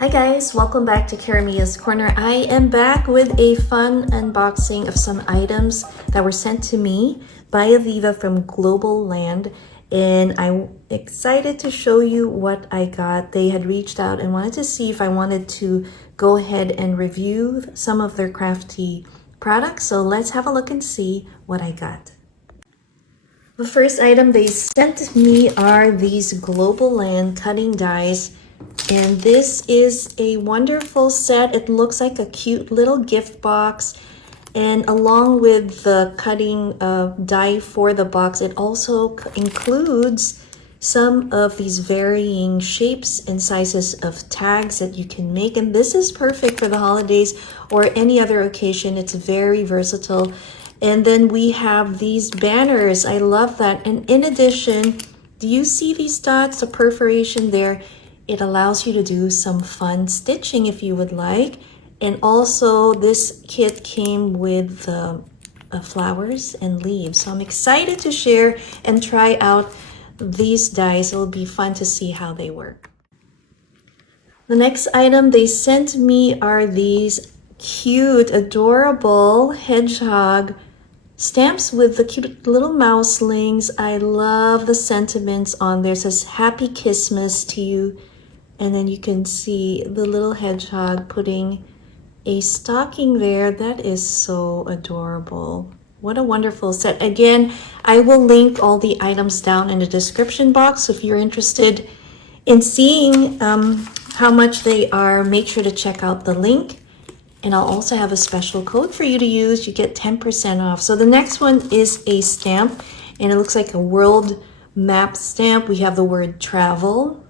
Hi guys, welcome back to Karamia's Corner. I am back with a fun unboxing of some items that were sent to me by Aviva from Globleland, and I'm excited to show you what I got. They had reached out and wanted to see if I wanted to go ahead and review some of their crafty products, so let's have a look and see what I got. The first item they sent me are these Globleland cutting dies. And this is a wonderful set. It looks like a cute little gift box. And along with the cutting die for the box, it also includes some of these varying shapes and sizes of tags that you can make. And this is perfect for the holidays or any other occasion. It's very versatile. And then we have these banners. I love that. And in addition, do you see these dots, the perforation there? It allows you to do some fun stitching if you would like. And also this kit came with flowers and leaves. So I'm excited to share and try out these dies. It'll be fun to see how they work. The next item they sent me are these cute, adorable hedgehog stamps with the cute little mouselings. I love the sentiments on there. It says Happy Christmas to you. And then you can see the little hedgehog putting a stocking there. That is so adorable. What a wonderful set. Again, I will link all the items down in the description box. So if you're interested in seeing how much they are, make sure to check out the link. And I'll also have a special code for you to use. You get 10% off. So the next one is a stamp, and it looks like a world map stamp. We have the word travel.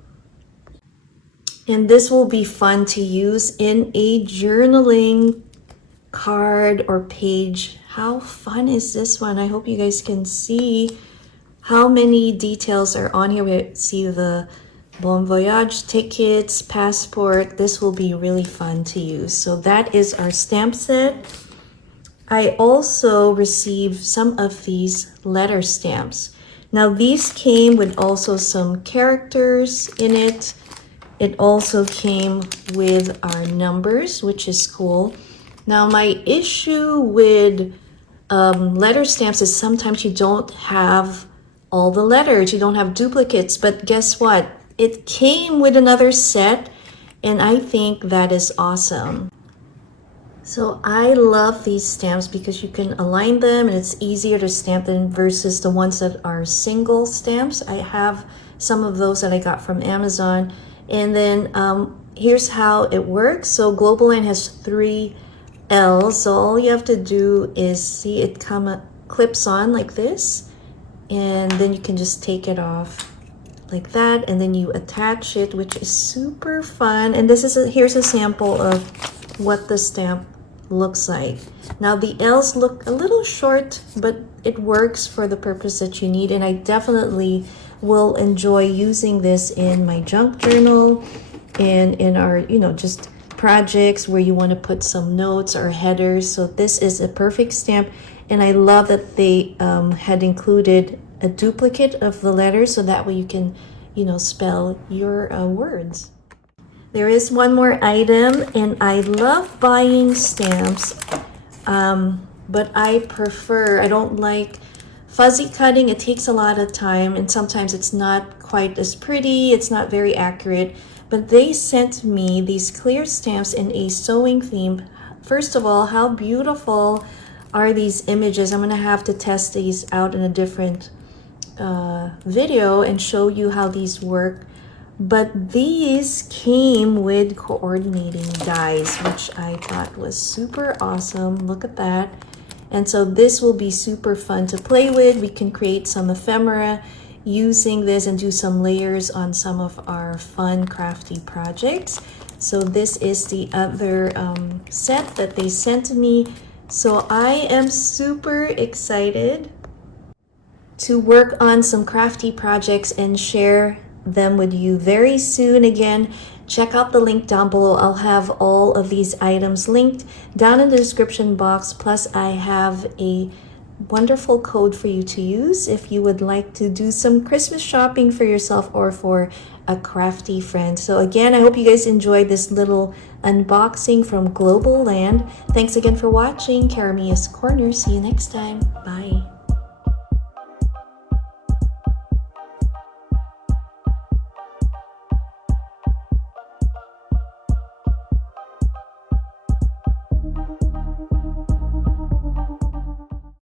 And this will be fun to use in a journaling card or page. How fun is this one? I hope you guys can see how many details are on here. We see the Bon Voyage tickets, passport. This will be really fun to use. So that is our stamp set. I also received some of these letter stamps. Now these came with also some characters in it. It also came with our numbers, which is cool. Now my issue with letter stamps is sometimes you don't have all the letters. You don't have duplicates, but guess what? It came with another set, and I think that is awesome. So I love these stamps because you can align them and it's easier to stamp them versus the ones that are single stamps. I have some of those that I got from Amazon. And then here's how it works. So Globleland has 3 L's. So all you have to do is see it clips on like this. And then you can just take it off like that, and then you attach it, which is super fun. And this is here's a sample of what the stamp looks like. Now the L's look a little short, but it works for the purpose that you need, and I definitely will enjoy using this in my junk journal and in our just projects where you want to put some notes or headers. So this is a perfect stamp, and I love that they had included a duplicate of the letters so that way you can spell your words. There is one more item, and I love buying stamps, but I don't like fuzzy cutting. It takes a lot of time, and sometimes it's not quite as pretty. It's not very accurate, but they sent me these clear stamps in a sewing theme. First of all, how beautiful are these images? I'm gonna have to test these out in a different video and show you how these work. But these came with coordinating dies, which I thought was super awesome. Look at that. And so this will be super fun to play with. We can create some ephemera using this and do some layers on some of our fun crafty projects. So this is the other set that they sent to me. So I am super excited to work on some crafty projects and share them with you very soon. Again, check out the link down below. I'll have all of these items linked down in the description box. Plus I have a wonderful code for you to use if you would like to do some Christmas shopping for yourself or for a crafty friend. So again, I hope you guys enjoyed this little unboxing from Globleland. Thanks again for watching Karamia's Corner. See you next time. Bye.